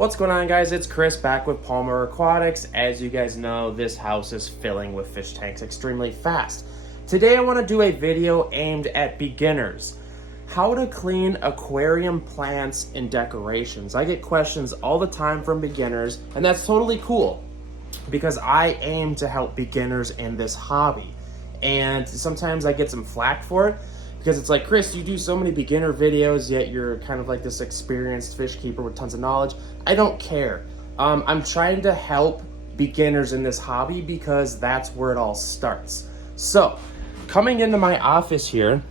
What's going on, guys? It's Chris back with Palmer Aquatics. As you guys know, this house is filling with fish tanks extremely fast. Today I want to do a video aimed at beginners. How to clean aquarium plants and decorations. I get questions all the time from beginners, and that's totally cool because I aim to help beginners in this hobby. And sometimes I get some flack for it because it's like, Chris, you do so many beginner videos, yet you're kind of like this experienced fish keeper with tons of knowledge. I don't care. I'm trying to help beginners in this hobby because that's where it all starts. So, coming into my office here,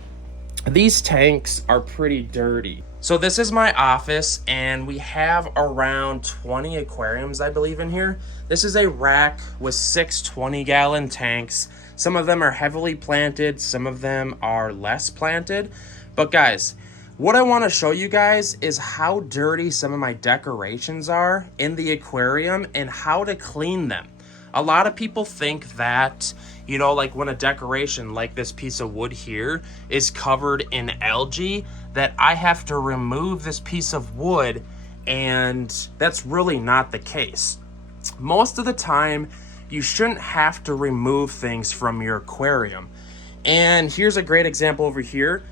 these tanks are pretty dirty. So this is my office, and we have around 20 aquariums, I believe, in here. This is a rack with 6 20-gallon tanks. Some of them are heavily planted, some of them are less planted. But guys, what I want to show you guys is how dirty some of my decorations are in the aquarium and how to clean them. A lot of people think that, you know, like when a decoration like this piece of wood here is covered in algae, that I have to remove this piece of wood, and that's really not the case. Most of the time, you shouldn't have to remove things from your aquarium. And here's a great example over here.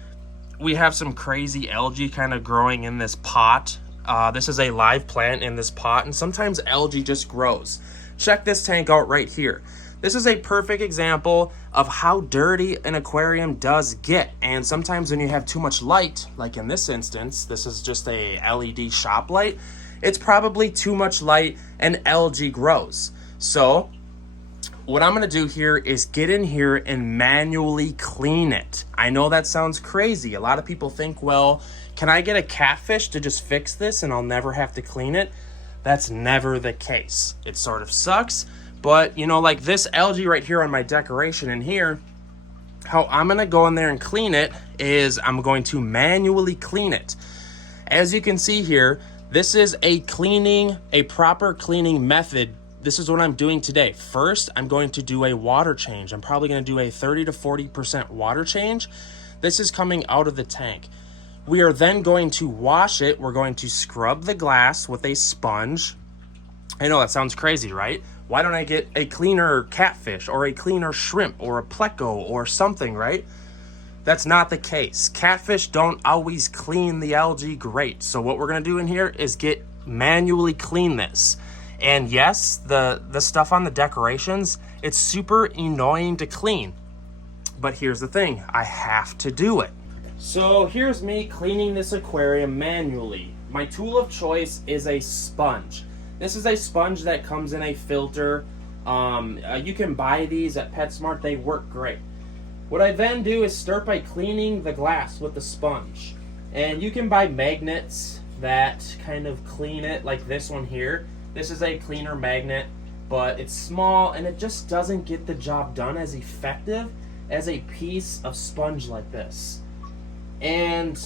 We have some crazy algae kind of growing in this pot. This is a live plant in this pot, and sometimes algae just grows. Check this tank out right here. This is a perfect example of how dirty an aquarium does get. And sometimes when you have too much light, like in this instance, this is just a LED shop light, it's probably too much light and algae grows. So what I'm gonna do here is get in here and manually clean it. I know that sounds crazy. A lot of people think, well, can I get a catfish to just fix this and I'll never have to clean it? That's never the case. It sort of sucks, but you know, like this algae right here on my decoration in here, how I'm gonna go in there and clean it is I'm going to manually clean it. As you can see here, this is a proper cleaning method. This is what I'm doing today. First, I'm going to do a water change. I'm probably gonna do a 30 to 40% water change. This is coming out of the tank. We are then going to wash it. We're going to scrub the glass with a sponge. I know that sounds crazy, right? Why don't I get a cleaner catfish or a cleaner shrimp or a pleco or something, right? That's not the case. Catfish don't always clean the algae great. So what we're gonna do in here is manually clean this. And yes, the stuff on the decorations, it's super annoying to clean. But here's the thing, I have to do it. So here's me cleaning this aquarium manually. My tool of choice is a sponge. This is a sponge that comes in a filter. You can buy these at PetSmart, they work great. What I then do is start by cleaning the glass with the sponge. And you can buy magnets that kind of clean it, like this one here. This is a cleaner magnet, but it's small and it just doesn't get the job done as effective as a piece of sponge like this. And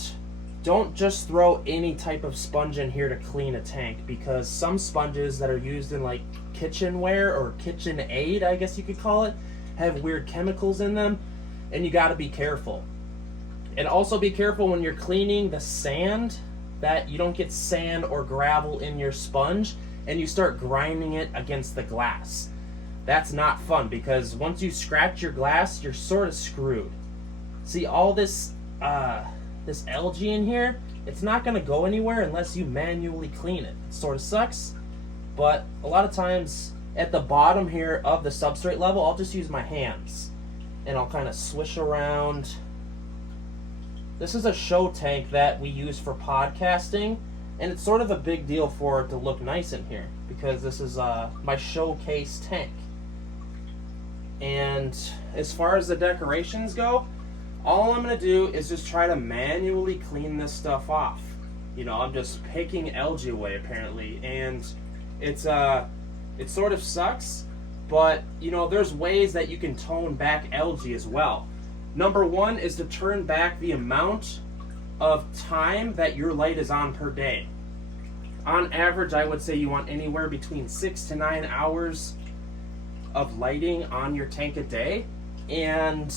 don't just throw any type of sponge in here to clean a tank, because some sponges that are used in like kitchenware or kitchen aid, I guess you could call it, have weird chemicals in them, and you got to be careful. And also be careful when you're cleaning the sand that you don't get sand or gravel in your sponge and you start grinding it against the glass. That's not fun, because once you scratch your glass, you're sort of screwed. See, all this algae in here, it's not going to go anywhere unless you manually clean it. It sort of sucks, but a lot of times at the bottom here of the substrate level, I'll just use my hands and I'll kind of swish around. This is a show tank that we use for podcasting, and it's sort of a big deal for it to look nice in here because this is my showcase tank. And as far as the decorations go, all I'm going to do is just try to manually clean this stuff off. You know, I'm just picking algae away apparently, and it sort of sucks, but you know, there's ways that you can tone back algae as well. Number one is to turn back the amount of time that your light is on per day. On average, I would say you want anywhere between 6 to 9 hours of lighting on your tank a day, and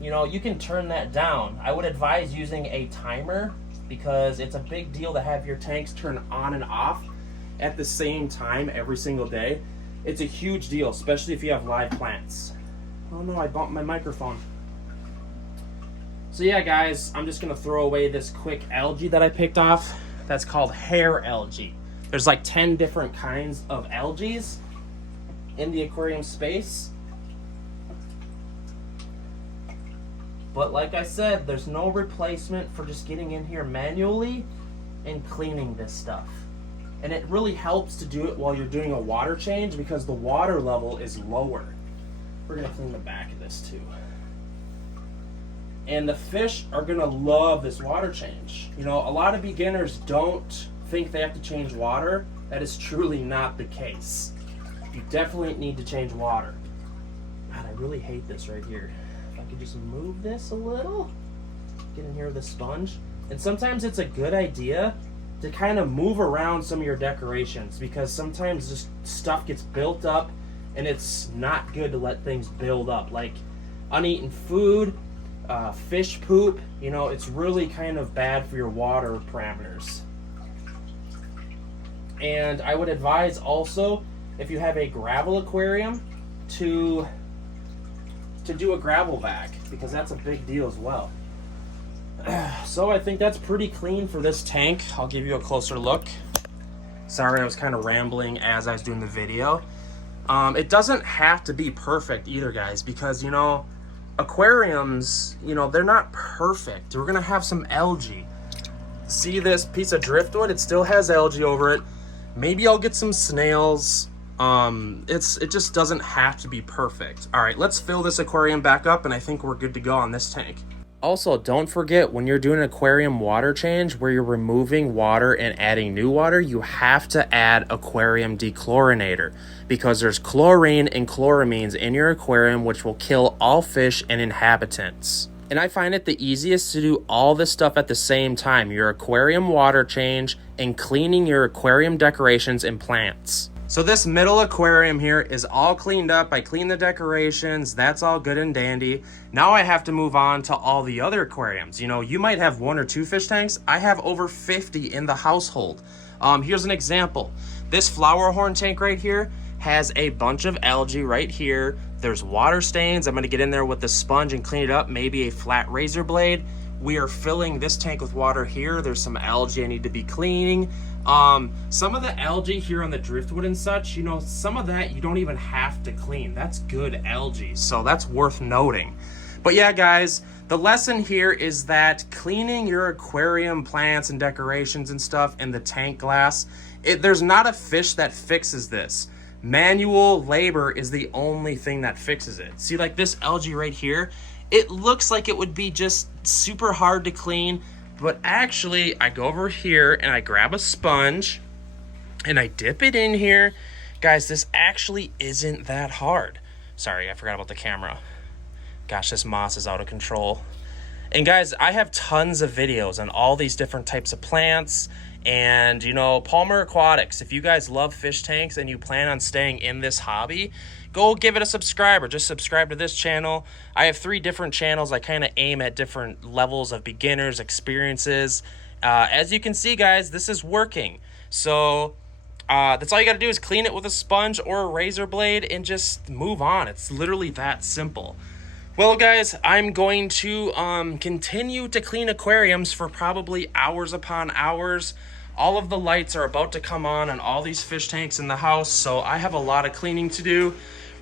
you know, you can turn that down. I would advise using a timer because it's a big deal to have your tanks turn on and off. at the same time every single day, it's a huge deal, especially if you have live plants. Oh no, I bumped my microphone. So yeah, guys, I'm just gonna throw away this quick algae that I picked off. That's called hair algae. There's like 10 different kinds of algae in the aquarium space. But like I said, there's no replacement for just getting in here manually and cleaning this stuff. And it really helps to do it while you're doing a water change because the water level is lower. We're gonna clean the back of this too. And the fish are gonna love this water change. You know, a lot of beginners don't think they have to change water. That is truly not the case. You definitely need to change water. God, I really hate this right here. If I could just move this a little, get in here with a sponge. And sometimes it's a good idea to kind of move around some of your decorations because sometimes just stuff gets built up and it's not good to let things build up. Like uneaten food, fish poop, you know, it's really kind of bad for your water parameters. And I would advise also, if you have a gravel aquarium, to do a gravel vac because that's a big deal as well. So I think that's pretty clean for this tank. I'll give you a closer look. Sorry, I was kind of rambling as I was doing the video. It doesn't have to be perfect either, guys, because, you know, aquariums, you know, they're not perfect. We're gonna have some algae. See this piece of driftwood? It still has algae over it. Maybe I'll get some snails. It just doesn't have to be perfect. All right, let's fill this aquarium back up, and I think we're good to go on this tank. Also, don't forget, when you're doing an aquarium water change where you're removing water and adding new water, you have to add aquarium dechlorinator because there's chlorine and chloramines in your aquarium which will kill all fish and inhabitants. And I find it the easiest to do all this stuff at the same time, your aquarium water change and cleaning your aquarium decorations and plants. So this middle aquarium here is all cleaned up. I cleaned the decorations. That's all good and dandy. Now I have to move on to all the other aquariums. You know, you might have 1 or 2 fish tanks. I have over 50 in the household. Here's an example. This flower horn tank right here has a bunch of algae right here. There's water stains. I'm going to get in there with the sponge and clean it up. Maybe a flat razor blade. We are filling this tank with water here. There's some algae I need to be cleaning. Some of the algae here on the driftwood and such, you know, some of that you don't even have to clean. That's good algae, so that's worth noting. But yeah, guys, the lesson here is that cleaning your aquarium plants and decorations and stuff in the tank glass, there's not a fish that fixes this. Manual labor is the only thing that fixes it. See, like this algae right here, it looks like it would be just super hard to clean, but actually I go over here and I grab a sponge and I dip it in here. Guys, this actually isn't that hard. Sorry, I forgot about the camera. Gosh, this moss is out of control. And guys, I have tons of videos on all these different types of plants. And, you know, Palmer Aquatics, if you guys love fish tanks and you plan on staying in this hobby, go give it a subscribe or just subscribe to this channel. I have 3 different channels. I kind of aim at different levels of beginners, experiences. As you can see, guys, this is working. So that's all you got to do is clean it with a sponge or a razor blade and just move on. It's literally that simple. Well, guys, I'm going to continue to clean aquariums for probably hours upon hours. All of the lights are about to come on all these fish tanks in the house, so I have a lot of cleaning to do.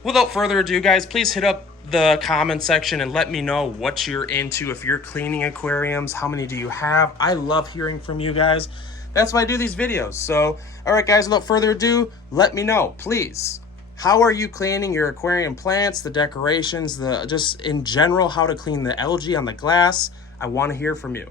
Without further ado, guys, please hit up the comment section and let me know what you're into. If you're cleaning aquariums, how many do you have? I love hearing from you guys. That's why I do these videos. So, all right, guys, without further ado, let me know, please. How are you cleaning your aquarium plants, the decorations, just in general, how to clean the algae on the glass? I want to hear from you.